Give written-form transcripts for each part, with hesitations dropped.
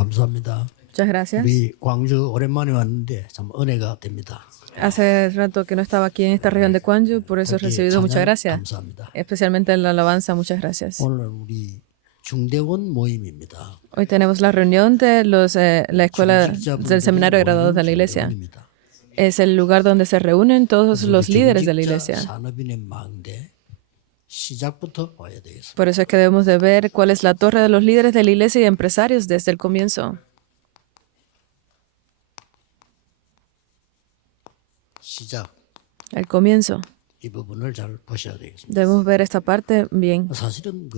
감사합니다. Muchas gracias. 우리 광주 오랜만에 왔는데 참 은혜가 됩니다. Hace rato que no estaba aquí en esta región de Gwangju, por eso he 거기에 recibido muchas 찬양 gracias. 감사합니다. Especialmente en la alabanza, muchas gracias. 오늘 우리 중대원 모임입니다. Hoy tenemos la reunión de la escuela del seminario de graduados de la iglesia. 중대원입니다. Es el lugar donde se reúnen todos los líderes de la 경직자 iglesia. 산업인의 망대 시작부터 와야 되겠습니다. Por eso es que debemos de ver cuál es la torre de los líderes de la iglesia y empresarios desde el comienzo. 시작 El comienzo. 이 부분을 잘 보셔야 되겠습니다. Debemos ver esta parte bien. 사실은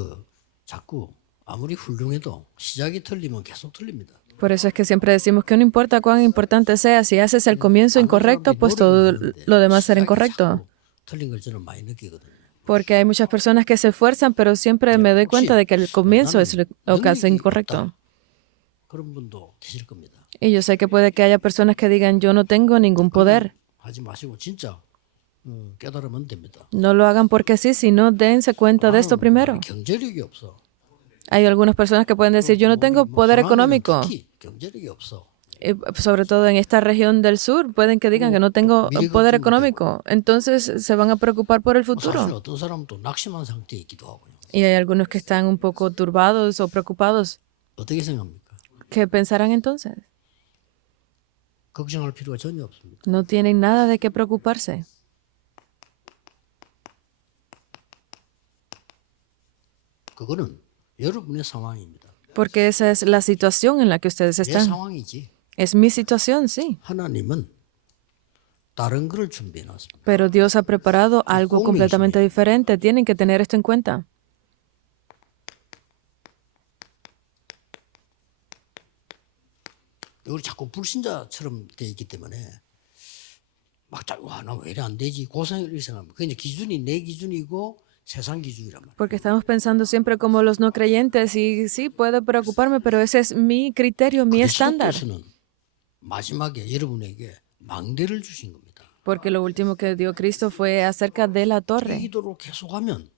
자꾸 아무리 훌륭해도 시작이 틀리면 계속 틀립니다. Por eso es que siempre decimos que no importa cuán importante sea, si haces el comienzo incorrecto, pues todo lo demás será incorrecto. 틀린 걸 저는 많이 느끼거든요. Porque hay muchas personas que se esfuerzan, pero siempre me doy cuenta de que el comienzo es lo que hace incorrecto. 그런 분도 계실 겁니다. Y yo sé que puede que haya personas que digan, yo no tengo ningún poder. 하지 마시고 진짜 깨달으면 됩니다. No lo hagan porque sí, sino dense cuenta de esto primero. 경제력이 없어. Hay algunas personas que pueden decir, yo no tengo poder económico. 특히 경제력이 없어. Y sobre todo en esta región del sur, pueden que digan que no tengo poder económico. Entonces se van a preocupar por el 사실 futuro. 어떤 사람은 또 낙심한 상태에 있기도 하고요. Y hay algunos que están un poco turbados o preocupados. 어떻게 생각합니까? ¿Qué pensarán entonces? 걱정할 필요가 전혀 없습니다. No tienen nada de qué preocuparse. 그거는 여러분의 상황입니다. Porque esa es la situación en la que ustedes 내 están. 상황이지. Es mi situación, sí. 하나님은 다른 거를 준비해 놨습니다. Pero Dios ha preparado algo completamente diferente. Tienen que tener esto en cuenta. 우리 자꾸 불신자처럼 돼 있기 때문에 나 왜 이래 안 되지? 고생을 생각합니다. 그 이제 기준이 내 기준이고 세상 기준이란 말이에요. Porque estamos pensando siempre como los no creyentes y sí, puede preocuparme, pero ese es mi criterio, mi estándar. 그리스도께서는 마지막에 여러분에게 망대를 주신 겁니다. Porque lo último que dio Cristo fue acerca de la 이 torre. 기도로 계속하면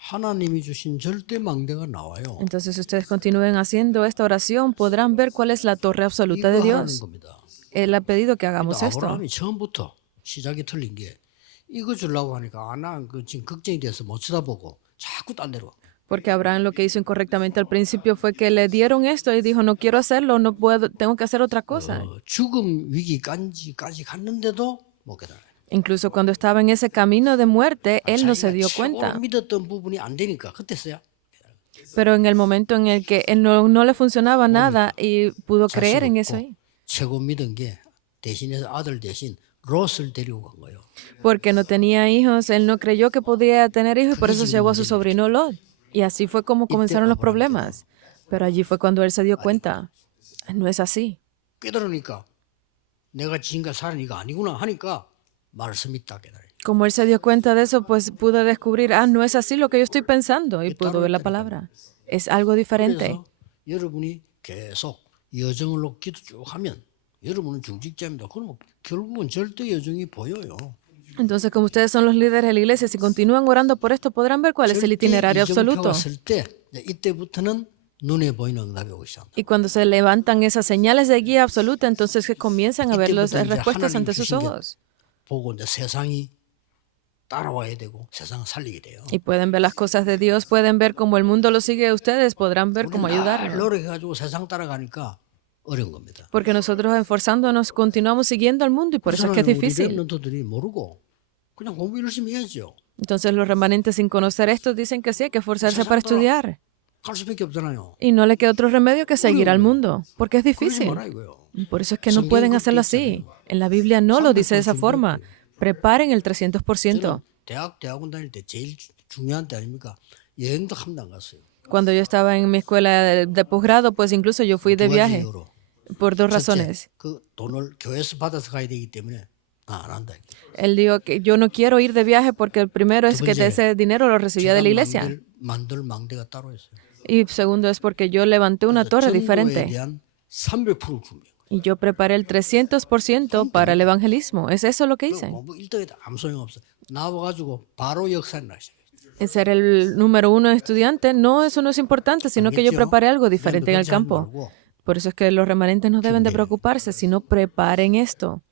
하나님이 주신 절대 망대가 나와요. Entonces, si ustedes continúen haciendo esta oración, podrán ver cuál es la torre absoluta de 이거 하라는 Dios. 겁니다. Él ha pedido que hagamos esto. 아브라함이 처음부터 시작이 틀린 게 이거 주려고 하니까 지금 걱정이 돼서 못 쳐다보고 자꾸 딴 데로. Porque Abraham lo que hizo incorrectamente al principio fue que le dieron esto y dijo, no quiero hacerlo, no puedo, tengo que hacer otra cosa. 죽음 위기까지 갔는데도 못 깨달아요. Incluso cuando estaba en ese camino de muerte, él no se dio cuenta. 최고로 믿었던 부분이 안 되니까 그때서야 Pero en el momento en el que él no le funcionaba nada y pudo creer en eso ahí. 최고 믿은 게 대신해서 아들 대신 롯을 데리고 간 거예요. Porque no tenía hijos, él no creyó que podía tener hijos y por eso llevó a su sobrino Lot. Y así fue como comenzaron los problemas. Pero allí fue cuando él se dio cuenta. No es así. 깨달으니까 내가 지금까지 살은 이거 아니구나 하니까 말씀이 딱 깨달아요. Como él se dio cuenta de eso, pues pudo descubrir, no es así lo que yo estoy pensando. Y pudo ver la palabra. Es algo diferente. 그래서 여러분이 계속 여정을 놓고 기도 쭉 하면 여러분은 중직자입니다. 그러면 결국은 절대 여정이 보여요. Entonces, como ustedes son los líderes de la iglesia, si continúan orando por esto, podrán ver cuál es el itinerario absoluto. 왔을 때 이때부터는 눈에 보이는 응답이 오기 시작합니다. Y cuando se levantan esas señales de guía absoluta, entonces que comienzan a ver las 이때부터 이제 respuestas 하나님 ante sus 주신 게 ojos. 보고 이제 세상이 따라와야 되고 세상을 살리게 돼요. Y pueden ver las cosas de Dios, pueden ver cómo el mundo lo sigue a ustedes, podrán ver cómo 우리는 날 ayudarlos. 노력해가지고 세상 따라가니까 어려운 겁니다. Porque nosotros esforzándonos continuamos siguiendo al mundo y por eso es que es 우리 difícil. 렘넌트들이 모르고 그냥 공부 열심히 해야죠. Entonces los remanentes sin conocer esto dicen que sí, hay que esforzarse para estudiar. 갈 수밖에 없잖아요. Y no le queda otro remedio que seguir al mundo, porque es 그러지 difícil. 마라 이거요. Por eso es que no pueden hacerlo así. En la Biblia no lo dice de esa forma. Preparen el 300%. 대학원 다닐 때 제일 중요한 때 아닙니까? 여행도 한 번 안 갔어요. Cuando yo estaba en mi escuela de posgrado, pues incluso yo fui de 두 가지 viaje 이유로. por dos 첫째, razones. 그 돈을 교회에서 받아서 가야 되기 때문에 안 한다. Él dijo que yo no quiero ir de viaje porque el primero es que de ese dinero lo recibía de la iglesia. 만들 망대가 따로 있어요. Y segundo es porque yo levanté una torre 전도에 diferente. 대한 300% 준비한 거예요. Y yo preparé el 300% para el evangelismo. ¿Es eso lo que hice? 공부 1등에도 아무 소용 없어. 나와가지고 바로 역사를 나시죠. ser el número uno estudiante, no, eso no es importante, sino que yo preparé algo diferente en el campo. Por eso es que los remanentes no deben de preocuparse, sino preparen esto.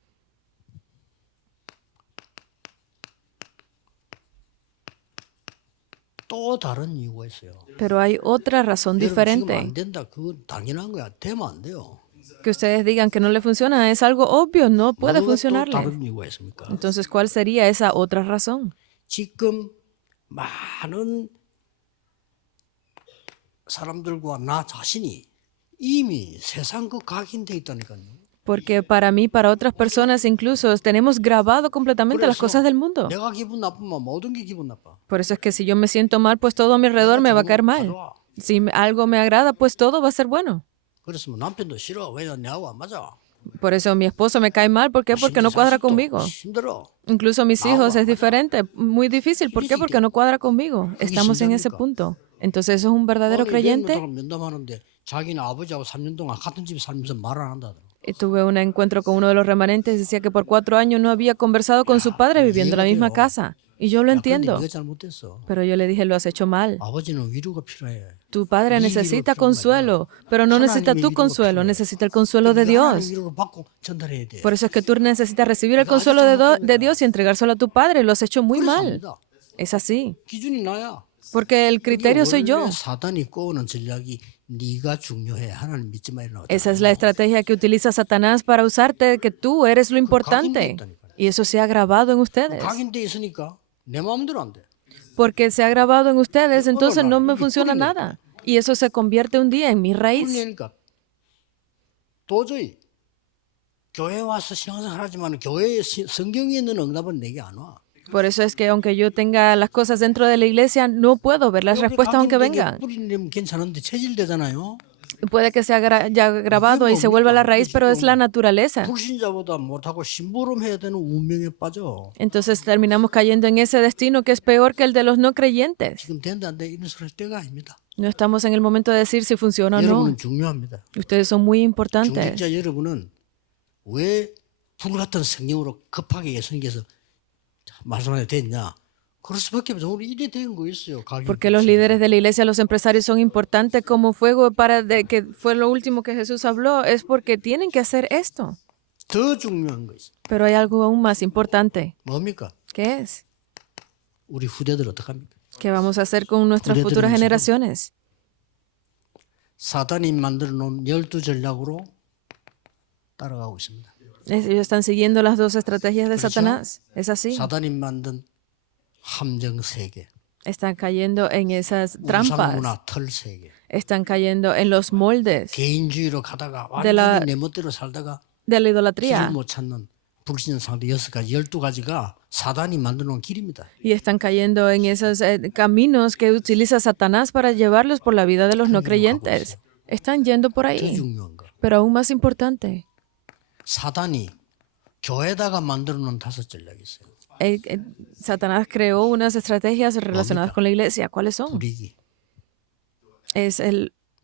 또 다른 이유가 있어요. Pero hay otra razón 여러분 지금 diferente. 안 된다. 그건 당연한 거야. 되면 안 돼요. Que ustedes digan que no le funciona es algo obvio, no puede 뭐가 또 funcionarle. 다른 이유가 있습니까? Entonces, ¿cuál sería esa otra razón? 지금 많은 사람들과 나 자신이 이미 세상 그 각인돼 있다니까요. Porque para mí, para otras personas incluso, tenemos grabado completamente las cosas del mundo. 내가 기분 나쁘면 모든 게 기분 나빠. Por eso es que si yo me siento mal, pues todo a mi alrededor me va a caer mal. 가져와. Si algo me agrada, pues todo va a ser bueno. 그랬으면 남편도 싫어. 왜 내하고 안 맞아? Por eso mi esposo me cae mal. ¿Por qué? Porque no cuadra conmigo. 힘들어. Incluso mis hijos es diferente, muy difícil. ¿Por qué? Porque no cuadra conmigo. Estamos en ese punto. Entonces, ¿eso es un verdadero creyente? 면담하는데 자기는 아버지하고 3년 동안 같은 집에 살면서 말 안 한다더라. Y tuve un encuentro con uno de los remanentes. Decía que por 4 años no había conversado con su padre viviendo en la misma casa. Y yo lo entiendo. 네가 잘못됐어. Pero yo le dije, lo has hecho mal. 아버지는 위로가 필요해. Tu padre necesita consuelo, pero no necesita tu consuelo, necesita el consuelo de Dios. 위로를 받고 전달해야 돼. Por eso es que tú necesitas recibir el consuelo de Dios y entregárselo a tu padre. Lo has hecho muy mal. 그래서 Es así. 기준이 나야. Porque el criterio soy yo. 원래 사단이 꼬는 전략이 네가 중요해. 하나님 믿지 말라. Esa es la estrategia que utiliza Satanás para usarte, que tú eres lo importante. Y eso se ha grabado en ustedes. 각인돼 있으니까 내 마음대로 안 돼. Porque se ha grabado en ustedes, entonces no me funciona nada. Y eso se convierte un día en mi raíz. 그러니까 도저히 교회 와서 신앙생활 하지만 교회에 성경에 있는 응답은 내게 안 와. Por eso es que aunque yo tenga las cosas dentro de la iglesia, no puedo ver las respuestas aunque vengan. 뿌리내면 괜찮은데 체질되잖아요. Puede que sea ya grabado y se vuelva la raíz, pero es la naturaleza. 불신자보다 못하고 심부름해야 되는 운명에 빠져. Entonces terminamos cayendo en ese destino que es peor que el de los no creyentes. 지금 된다 안 돼 이런 소리 할 때가 아닙니다. No estamos en el momento de decir si funciona o no. 여러분은 중요합니다. Ustedes son muy importantes. 중직자 여러분은 왜 불같은 성령으로 급하게 예수님께서 말씀하게 됐냐? 그럴 수밖에 없어. 우리 이래 된 거 있어요. Porque los líderes de la iglesia, los empresarios son importantes como fuego para que fue lo último que Jesús habló, es porque tienen que hacer esto. 더 중요한 거 있어. Pero hay algo aún más importante. 뭡니까? ¿Qué es? 우리 후대들 어떡합니까? ¿Qué vamos a hacer con nuestras futuras generaciones? 사단이 만들어 놓은 12전략으로 따라가고 있습니다. Ellos están siguiendo las 2 estrategias de Satanás. ¿Es así? 사단이 만든 함정 세계, Están cayendo en esas trampas. 우상문화 털 세계, Están cayendo en los moldes 개인주의로 가다가 de la- 완전히 내 멋대로 살다가 de la 길을 idolatría. 못 찾는 불신자 상대 6가지, 12가지가 사단이 만들어 놓은 길입니다. Y están cayendo en esos caminos que utiliza Satanás para llevarlos por la vida de los no creyentes. Están yendo por 더 ahí. 중요한 거. Pero aún más importante, 사단이 교회에다가 만들어 놓은 5전략이 있어요. Satanás creó unas estrategias relacionadas con la iglesia. ¿Cuáles son? 분위기.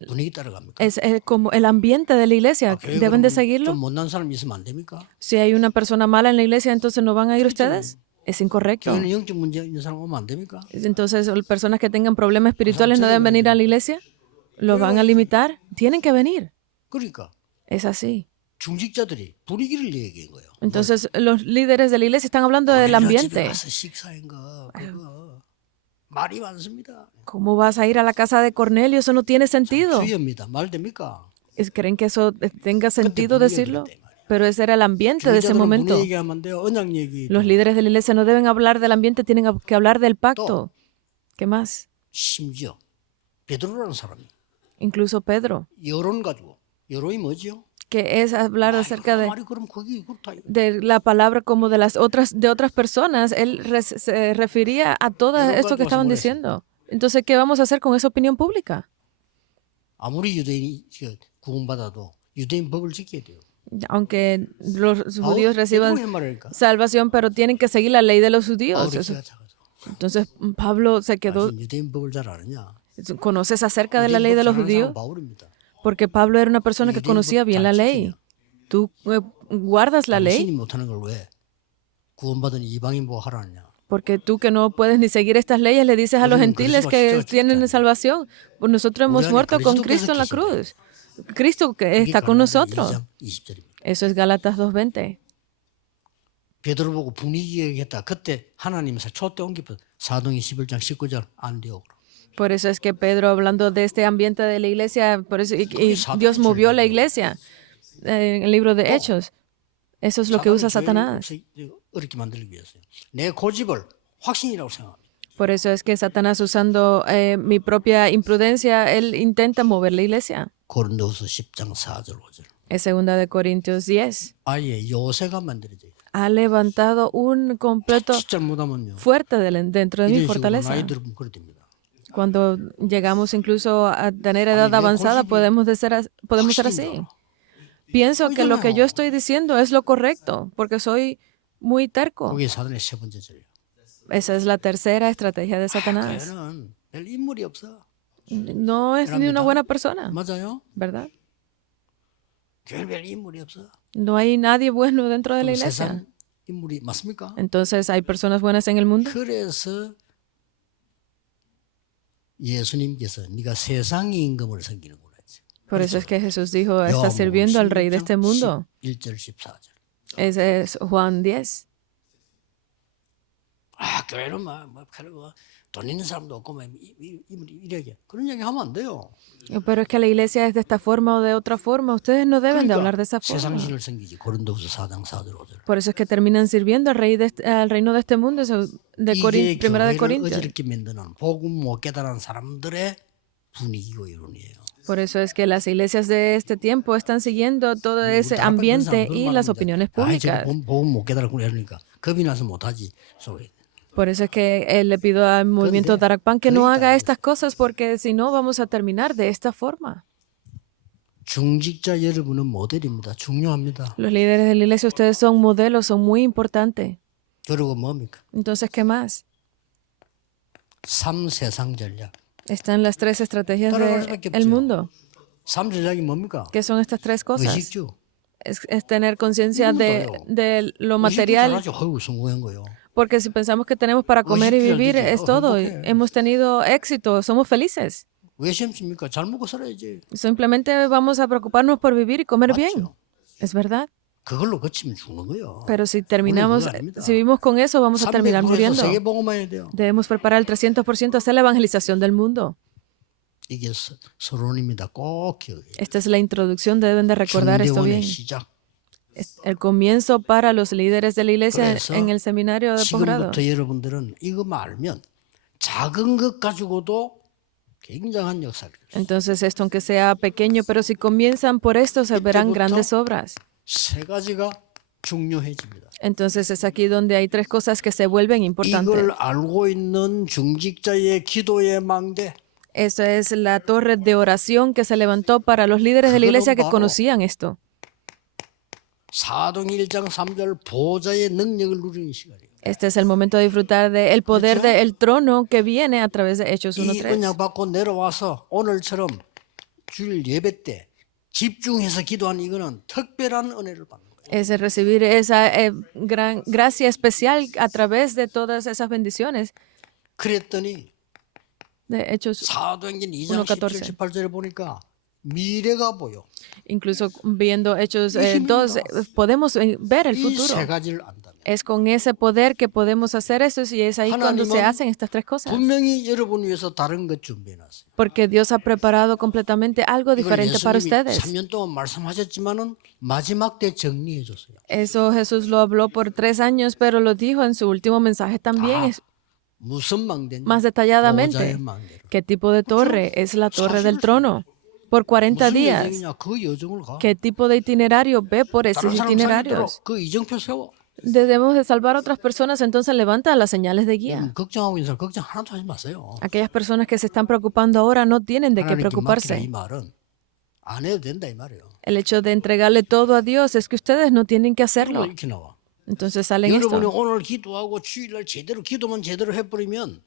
분위기 따라갑니까? Es como el ambiente de la iglesia. 교회 ¿Deben de 그러면 seguirlo? 좀 못난 사람 있으면 안 됩니까? Si hay una persona mala en la iglesia, entonces no van a ir ustedes. Es incorrecto. 교회는 영적 문제 있는 사람 오면 안 됩니까? Entonces, personas que tengan problemas espirituales no deben venir a la iglesia. ¿Los van a limitar? Tienen que venir. 그러니까 Es así. 중직자들이 분위기를 얘기한 거예요. Entonces, los líderes de la iglesia están hablando del 집에 ambiente. 가서 식사한 거 그거 말이 많습니다. ¿Cómo vas a ir a la casa de Cornelio? Eso no tiene sentido. 주의입니다. 말 됩니까? ¿Creen que eso tenga sentido 분위기가 decirlo? 그랬대, 말이야. Pero ese era el ambiente de ese 중직자들은 momento. 분위기 얘기하면 안 돼요. 언약 얘기. Los líderes de la iglesia no deben hablar del ambiente, tienen que hablar del pacto. ¿Qué más? 심지어 베드로라는 사람이 Incluso Pedro, 여론 가지고 여론이 뭐지요? que es hablar acerca 말이 그럼 거기 그렇다. de la palabra como de otras personas. Él se refería a todo esto que estaban diciendo. Entonces, ¿qué vamos a hacer con esa opinión pública? 아무리 유대인이 구원받아도 유대인 법을 지켜야 돼요. Aunque los judíos 베드로의 reciban 말이니까. salvación, pero tienen que seguir la ley de los judíos. 바울이 Eso- 기가 차가지고. Entonces, Pablo se quedó. 유대인 법을 잘 아느냐? ¿Conoces acerca de la ley de los judíos? 바울입니다. Porque Pablo era una persona que conocía bien la ley. Tú guardas la 당신이 ley. 못하는 걸 왜 구원받은 이방인 보고 하라느냐? Porque tú que no puedes ni seguir estas leyes le dices a los gentiles que tienen salvación. Pues nosotros hemos muerto con Cristo en la cruz. Cristo que está con nosotros. 2장 20절입니다. Eso es Gálatas 2:20. 베드로 보고 분위기 얘기했다. 그때 하나님 촛대 온 깊어 사도행 11장 19절 안 돼요. Por eso es que Pedro, hablando de este ambiente de la iglesia, por eso, y Dios movió la iglesia en el libro de Hechos. Eso es lo que usa Satanás. 어렵게 만들기 위해서요. 내 고집을 확신이라고 생각합니다. Por eso es que Satanás, usando mi propia imprudencia, él intenta mover la iglesia. 고린도후서 10장 4절 5절. Es 2 de Corintios 10. 아예 요새가 만들어져요. Ha levantado un completo 진짜 못하면요. fuerte dentro de mi 이런 식으로 fortaleza. 나이 들으면 그래 됩니다. Cuando llegamos incluso a tener edad avanzada, podemos ser así. Pienso que lo que yo estoy diciendo es lo correcto, porque soy muy terco. 그게 사단의 세 번째 전략. Esa es la tercera estrategia de Satanás. 걔는 별 인물이 없어. No es ni una buena persona, 맞아요? ¿verdad? 걔는 별 인물이 없어. No hay nadie bueno dentro de la 그럼 iglesia. 세상 인물이 맞습니까? Entonces, ¿hay personas buenas en el mundo? 그래서 예수님께서 네가 세상의 임금을 섬기는구나. Por eso es que Jesús dijo, estás sirviendo al rey de este mundo. 1절 14절. Ese es Juan 10. 아, 교회는 돈 있는 사람도 없고 이렇게 그런 얘기 하면 안 돼요. Pero es que la iglesia es de esta forma o de otra forma. Ustedes no deben de hablar de esa forma. 세상신을 섬기지. 고린도후서 4장 4절 5절. Por eso es que terminan sirviendo al reino de este mundo, eso de Primera de Corintios. 어지럽게 만드는 복음 못 깨달은 사람들의 분위기고 이론이에요. Por eso es que las iglesias de este tiempo están siguiendo todo ese ambiente y las opiniones públicas. 복음 못 깨달았구나 이러니까 겁이 나서 못하지. Por eso es que le pido al movimiento Darakpan que no haga estas cosas, porque si no vamos a terminar de esta forma. 중직자 여러분은 모델입니다. 중요합니다. Los líderes de la iglesia, ustedes son modelos, son muy importantes. 그리고 뭡니까? Entonces, ¿qué más? 3 세상 전략. Están las 3 estrategias del mundo. 3 전략이 뭡니까? ¿Qué son estas 3 cosas? 의식주. Es tener conciencia de lo material. 어이구 성공한 거요. Porque si pensamos que tenemos para comer y vivir, es todo. Hemos tenido éxito, somos felices. 왜 시험칩니까? 잘 먹고 살아야지. Simplemente vamos a preocuparnos por vivir y comer bien. Es verdad. 그걸로 그치면 죽는 거예요. Pero si terminamos, si vivimos con eso, vamos a terminar muriendo. 세계복음화해야 돼요. Debemos preparar el 300% hacia la evangelización del mundo. 이게 서론입니다. 꼭 기억해요. Esta es la introducción, deben de recordar esto bien. 중대원의 시작. Es el comienzo para los líderes de la iglesia en el seminario de posgrado. 지금부터 여러분들은 이거만 알면 작은 것 가지고도 굉장한 역사를. Entonces esto, aunque sea pequeño, pero si comienzan por esto, se verán grandes obras. 세 가지가 중요해집니다. Entonces es aquí donde hay 3 cosas que se vuelven importantes. 이걸 알고 있는 중직자의 기도의 망대. Esa es la torre de oración que se levantó para los líderes de la iglesia que conocían esto. 사도행 1장 3절 보좌의 능력을 누리는 시간이에요. Este es el momento de disfrutar del poder del trono que viene a través de Hechos 이 1:3. 은약 받고 내려와서 오늘처럼 주일 예배 때 집중해서 기도하는 이거는 특별한 은혜를 받는 거예요. Es recibir esa gran gracia especial a través de todas esas bendiciones. 그랬더니 De Hechos 사도행전 2장 17, 18절에 보니까 미래가 보여. Incluso viendo Hechos 2, podemos ver el 이 futuro. 세 가지를 안다면 Es con ese poder que podemos hacer eso y es ahí cuando se hacen estas 3 cosas. 분명히 여러분 위해서 다른 것 준비해놨어요. Porque Dios ha preparado completamente algo diferente para ustedes. 3년 동안 말씀하셨지만은 마지막 때 정리해줬어요. Eso Jesús lo habló por 3 años, pero lo dijo en su último mensaje también 무슨 망대냐? más detalladamente. 보좌의 망대로. ¿Qué tipo de torre? Es la torre del trono. Por 40 무슨 días. 여정이냐? 그 여정을 가. ¿Qué tipo de itinerario ve por esos 다른 사람 itinerarios? 살리도록 그 이정표 세워. Debemos de salvar a otras personas, entonces levanta las señales de guía. 걱정하고 있는 사람 걱정 하나도 하지 마세요. Aquellas personas que se están preocupando ahora no tienen de qué 하나님께 맡기라 이 preocuparse. 말은 안 해도 된다 이 말이에요. El hecho de entregarle todo a Dios es que ustedes no tienen que hacerlo. 이렇게 나와. Entonces salen 여러분이 esto. 오늘 기도하고 주일날 제대로 기도만 제대로 해버리면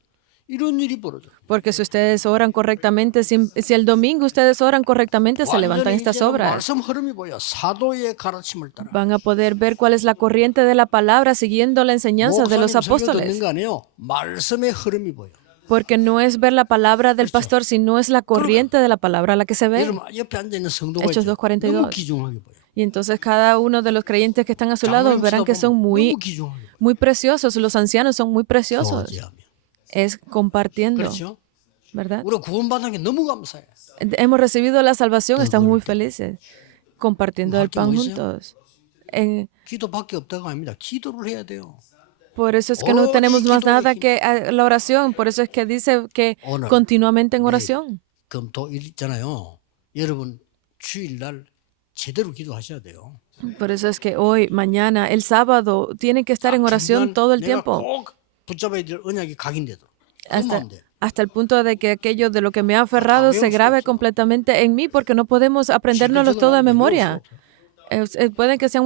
이런 일이 벌어져. Porque si ustedes oran correctamente, si el domingo ustedes oran correctamente, se levantan 완전히 estas 이제는 obras. 말씀 흐름이 보여. 사도의 가르침을 따라. Van a poder ver cuál es la corriente de la palabra siguiendo la enseñanza de los 목사님 설교 듣는 apóstoles. 거 아니에요. 말씀의 흐름이 보여. Porque no es ver la palabra del pastor, sino es la corriente de la palabra a la que se ve. 여러분 옆에 앉아 있는 성도가 Hechos 있죠. 2:42. 너무 귀중하게 보여. Y entonces cada uno de los creyentes que están a su lado 장로님 verán que son 너무 귀중하게 보여. muy preciosos. Los ancianos son muy preciosos. 교제하며. Es compartiendo, 그렇죠? ¿verdad? 우리가 구원받은 게 너무 감사해. Hemos recibido la salvación, estamos muy felices. Compartiendo el pan ¿Qué juntos. En- 기도밖에 없다가 아닙니다. 기도를 해야 돼요. Por eso es que no tenemos más nada que la oración. Por eso es que dice que 오늘 continuamente en oración. 금토일 있잖아요. 여러분 주일날 제대로 기도하셔야 돼요. Por eso es que hoy, mañana, el sábado, tienen que estar en oración todo el 내가 tiempo. 꼭 붙잡아야 될 언약이 각인돼도. Hasta el punto de que aquello de lo que me ha aferrado se grabe completamente en mí, porque no podemos aprendérnoslo todo de memoria. Pueden que sean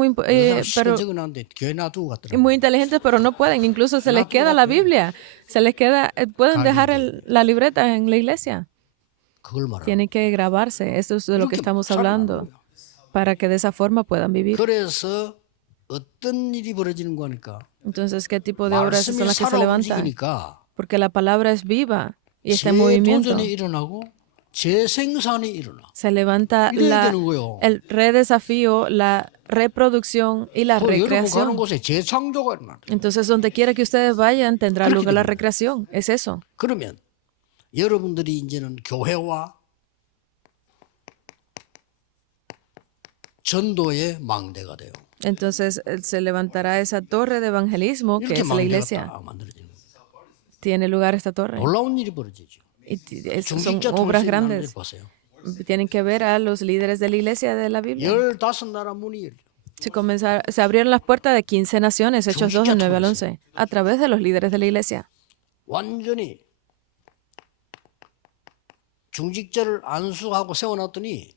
pero, 적어놨는데 교회 놔두고 갔더라고요. muy inteligentes, pero no pueden. Incluso se les queda la Biblia. Se les queda, pueden dejar la libreta en la iglesia. 그걸 말하는 Tienen que grabarse. Eso es de lo que estamos hablando. Para que de esa forma puedan vivir. 그래서 어떤 일이 벌어지는 거니까 Entonces, ¿qué tipo de obras son 말씀이 las que se 살아 levantan? 움직이니까 Porque la palabra es viva y está en movimiento. 재도전이 일어나고 재생산이 일어나. Se levanta 이래야 되는 거예요. el redesafío, la reproducción y la 여러분 가는 recreación. 곳에 재창조가 일어나. Entonces, donde quiera que ustedes vayan, tendrá lugar la recreación. Es eso. 그러면 여러분들이 이제는 교회와 전도의 망대가 돼요. Entonces, se levantará esa torre de evangelismo que 이렇게 es la 망대가 iglesia. 딱 만들어지는 거예요. Tiene lugar esta torre. 놀라운 일이 벌어지죠. Y son 중직자 obras 통치의 grandes. 남들 보세요. Tienen que ver a los líderes de la iglesia de la Biblia. 15나라 문이 열려. Se abrieron las puertas de 15 naciones, Hechos 2, del 9 al 11, a través de los líderes de la iglesia. 완전히 중직자를 안수하고 세워놨더니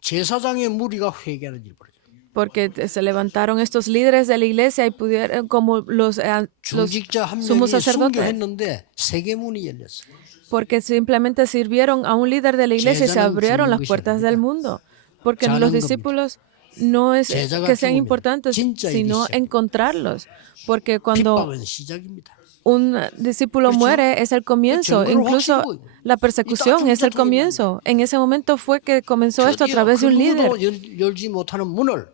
제사장의 무리가 회개하는 일이 벌어져요. Porque se levantaron estos líderes de la iglesia y pudieron, como los 중직자 한 sumos 명이 sacerdotes, 순교했는데 세계 문이 열렸어요. porque simplemente sirvieron a un líder de la iglesia y se abrieron las puertas del mundo. Porque los discípulos no es que sean importantes, sino encontrarlos. Porque cuando 핍박은 시작입니다. un discípulo muere es el comienzo, incluso la persecución es el comienzo. En ese momento fue que comenzó esto a través de un líder. 열지 못하는 문을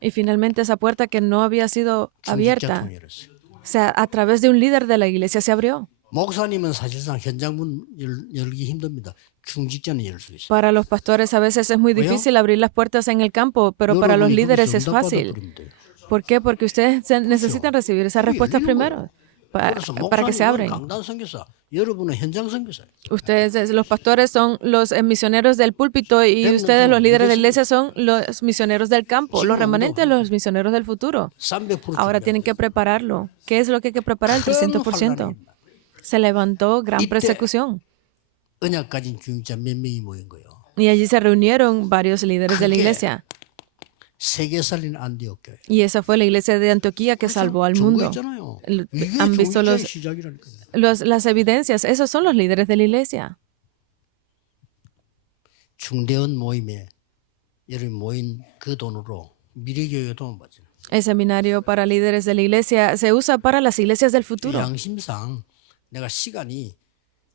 Y finalmente esa puerta que no había sido 중직자 abierta, 통해 열었어요. o sea, a través de un líder de la iglesia se abrió. 목사님은 사실상 현장 문 열기 힘듭니다. 중직자는 열 수 있어요. Para los pastores a veces es muy difícil abrir las puertas en el campo, pero para los 여러분이 líderes 거기서 es fácil. 응답받아버리면 돼요. ¿Por qué? Porque ustedes necesitan recibir esas respuestas primero 그래서 para que se 목사님은 abren. 강단 선교사, 여러분은 현장 선교사예요. Ustedes, los pastores, son los misioneros del púlpito y ustedes, los líderes de la iglesia, son los misioneros del campo. Los remanentes, los misioneros del futuro. 300% Ahora tienen que prepararlo. ¿Qué es lo que hay que preparar? El 300%. Se levantó gran persecución. 언약 가진 중직자 몇 명이 모인 거예요. Y allí se reunieron varios líderes de la iglesia. 세계 살린 안디옥 교회. Y esa fue la iglesia de Antioquía que salvó al mundo. 있잖아요. Han visto 중직자의 시작이라니까요. las evidencias. Esos son los líderes de la iglesia. 중대원 모임에 여러분 모인 그 돈으로 미래교회 도움 받죠. El seminario para líderes de la iglesia se usa para las iglesias del futuro. 양심상 내가 시간이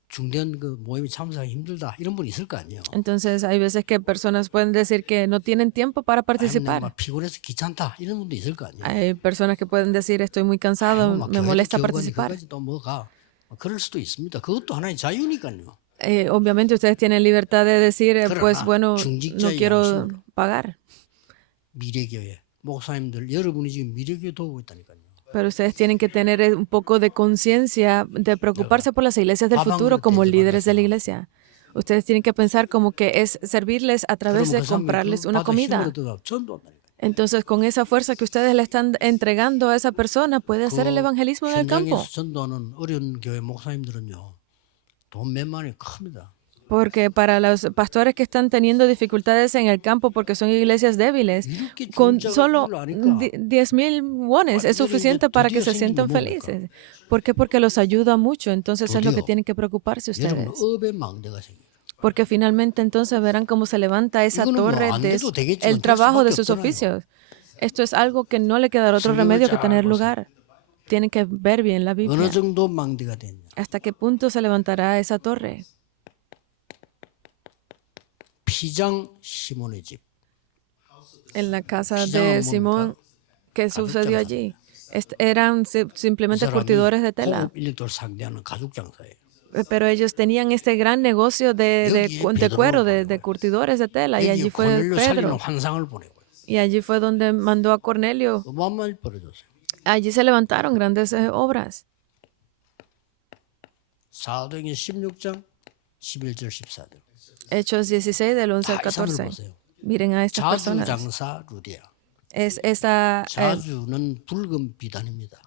중대한 그 모임에 참석하기 힘들다 이런 분이 있을 거 아니에요. Entonces hay veces que personas pueden decir que no tienen tiempo para 아니면 participar. 막 피곤해서 귀찮다 이런 분도 있을 거 아니에요. Hay personas que pueden decir estoy muy cansado, 막 me 교회도 molesta 교관이 participar. 그까지 또 뭐가 그럴 수도 있습니다. 그것도 하나의 자유니까요. Obviamente ustedes tienen libertad de decir, pues 그러나 bueno, no 중직자의 quiero 양심으로. pagar. 미래교회 목사님들 여러분이 지금 미래교회 도우고 있다니까요. Pero ustedes tienen que tener un poco de conciencia de preocuparse por las iglesias del futuro como líderes de la iglesia. Ustedes tienen que pensar como que es servirles a través de comprarles una comida. Entonces, con esa fuerza que ustedes le están entregando a esa persona, puede hacer el evangelismo en el campo. 전도하는 어려운 교회 목사님들은요 돈 몇만이 큽니다. Porque para los pastores que están teniendo dificultades en el campo porque son iglesias débiles, 이렇게 con 좋은 자가 solo 불러하니까 10,000 wones es 완전히 suficiente 이제 para que 드디어 se 생긴 게 sientan 뭡니까? felices. ¿Por qué? Porque los ayuda mucho. Entonces es lo que 드디어 tienen que preocuparse 여러분 ustedes. 업의 망대가 생겨요. Porque finalmente entonces verán cómo se levanta esa 이거는 torre 뭐안 de 돼도 되겠지만 el 될 trabajo de 수밖에 sus 없잖아요. oficios. Esto es algo que no le quedará otro 성경을 remedio que 잘 tener 보세요. lugar. Tienen que ver bien la 어느 Biblia. 정도 망대가 됐냐. ¿Hasta qué punto se levantará esa torre? 피장 시몬의 집. En la casa 피장은 de 뭡니까? Simón, ¿qué sucedió allí? Eran 이 simplemente 사람이 curtidores de tela. 공업 인력들을 상대하는 가죽 장사예요. Pero ellos tenían este gran negocio de cuero, de curtidores de tela. Y 여기 allí fue 고넬료 살리는 Pedro. 환상을 보내고요. Y allí fue donde mandó a Cornelio. 어마어마하게 벌어졌어요. Allí se levantaron grandes obras. 사도행전 16장 11절 14절. Hechos 16 del 11 al 다 이 사람을 14. 보세요. Miren a estas 자주 personas. 장사 루디아. Esa 자주는 붉은 비단입니다.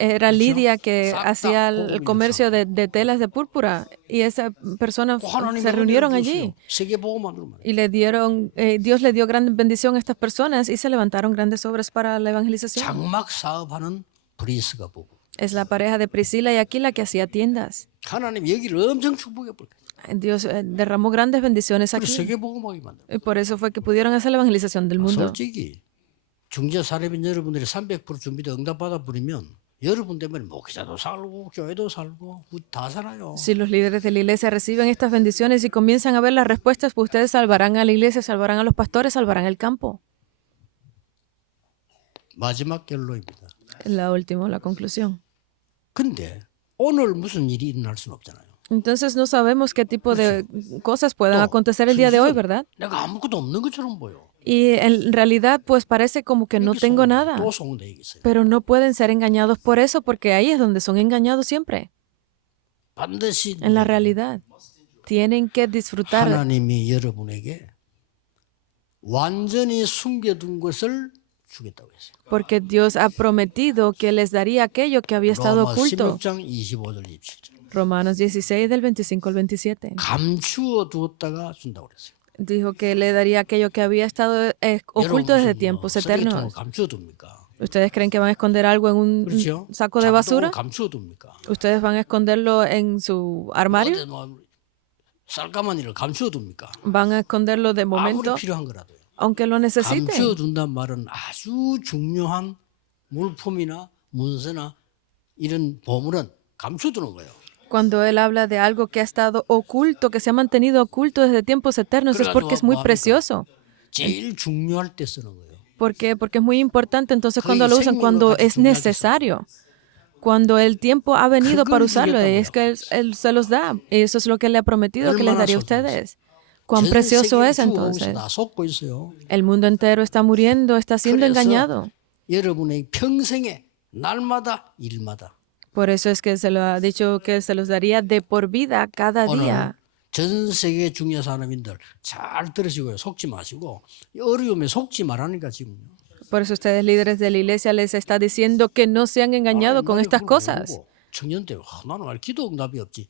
era Lidia que Exacto. hacía el comercio de telas de púrpura. Y esa persona 하나님이 se reunieron 은혜를 allí. 주세요. 세계 복음만으로 말이에요. Y le dieron, Dios le dio gran bendición a estas personas y se levantaron grandes obras para la evangelización. 장막 사업하는 브리스가 보고 Es la pareja de Priscila y Aquila que hacía tiendas. 하나님 여기를 엄청 축복해 볼게요. Dios derramó grandes bendiciones 그래서 aquí. 세계 복음하게 만들어. Y por eso fue que pudieron hacer la evangelización del mundo. 솔직히 중재 사례빈 여러분들이 300% 준비돼 응답받아 버리면 여러분 때문에 목회자도 살고 교회도 살고 다 살아요. Si los líderes de la iglesia reciben estas bendiciones y comienzan a ver las respuestas, pues ustedes salvarán a la iglesia, salvarán a los pastores, salvarán el campo. 마지막 결론입니다. La última, la conclusión. 근데 오늘 무슨 일이 일어날 수는 없잖아요. Entonces no sabemos qué tipo de cosas puedan acontecer el día de hoy, ¿verdad? 내가 아무것도 없는 것처럼 보여. Y en realidad pues parece como que no tengo nada. 또 속는데 있어요. Pero no pueden ser engañados por eso, porque ahí es donde son engañados siempre. 반드시 En la realidad. Tienen que disfrutar. 하나님이 여러분에게 완전히 숨겨둔 것을 주겠다고 했어요. Porque Dios ha prometido que les daría aquello que había estado 로마 oculto. 16장 25절 27절. Romanos 16 del 25 al 27. 감추어 두었다가 준다고 그랬어요. Dijo que le daría aquello que había estado oculto desde tiempos 쓰레기통을 eternos. 감추어 둡니까? ¿Ustedes creen que van a esconder algo en un 그렇죠? saco de 장독을 basura? 감추어 둡니까? ¿Ustedes van a esconderlo en su armario? 어디 뭐 쌀까만 일을 감추어 둡니까? ¿Van a esconderlo de 아무리 momento, 필요한 거라도요. aunque lo necesiten? 감추어 둔단 말은 아주 중요한 물품이나 문서나 이런 보물은 감추어 두는 거예요. Cuando Él habla de algo que ha estado oculto, que se ha mantenido oculto desde tiempos eternos, es porque es muy precioso. 제일 중요할 때 쓰는 거예요. ¿Por qué? Porque es muy importante. Entonces, cuando lo usan, cuando es necesario, cuando el tiempo ha venido para usarlo, y es que él se los da. Y eso es lo que Él le ha prometido que les daría a ustedes. ¿Cuán 전 precioso 세계의 es 주옥에서 entonces? 다 속고 있어요. El mundo entero está muriendo, está siendo 그래서 engañado. 여러분의 평생에 날마다 일마다 Por eso es que se lo ha dicho que se los daría de por vida cada 오늘 día. 전 세계 중요 산업인들 잘 들으시고요. 속지 마시고 이 어려움에 속지 말라니까 지금. Por eso ustedes líderes de la iglesia les está diciendo que no se han engañado con estas cosas. 청년 때 나는 말 기도 응답이 없지.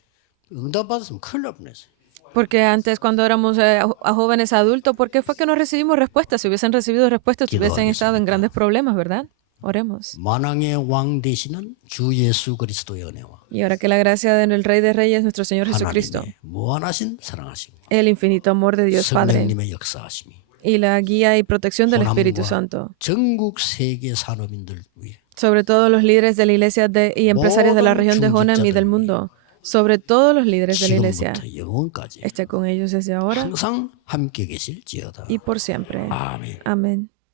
응답 받았으면 큰일 날 뻔했어요. Porque antes cuando éramos a jóvenes adultos, ¿por qué fue que no recibimos respuestas? Si hubiesen recibido respuestas, hubiesen estado en grandes problemas, ¿verdad? Oremos. 만왕의 왕 되시는 주 예수 그리스도의 은혜와 Y ahora que la gracia del Rey de Reyes, nuestro Señor Jesucristo, 하나님의 무한하신 사랑하심, el infinito amor de Dios Padre 성령님의 역사하심이 y la guía y protección del Espíritu 호남과 Santo, 전국 세계 산업인들 위해 sobre todo los líderes de la iglesia y empresarios de la región de Honam y del mundo, sobre todos los líderes de la iglesia, 지금부터 영원까지 esté con ellos desde ahora 항상 함께 계실지어다. y por siempre. 아멘. Amén.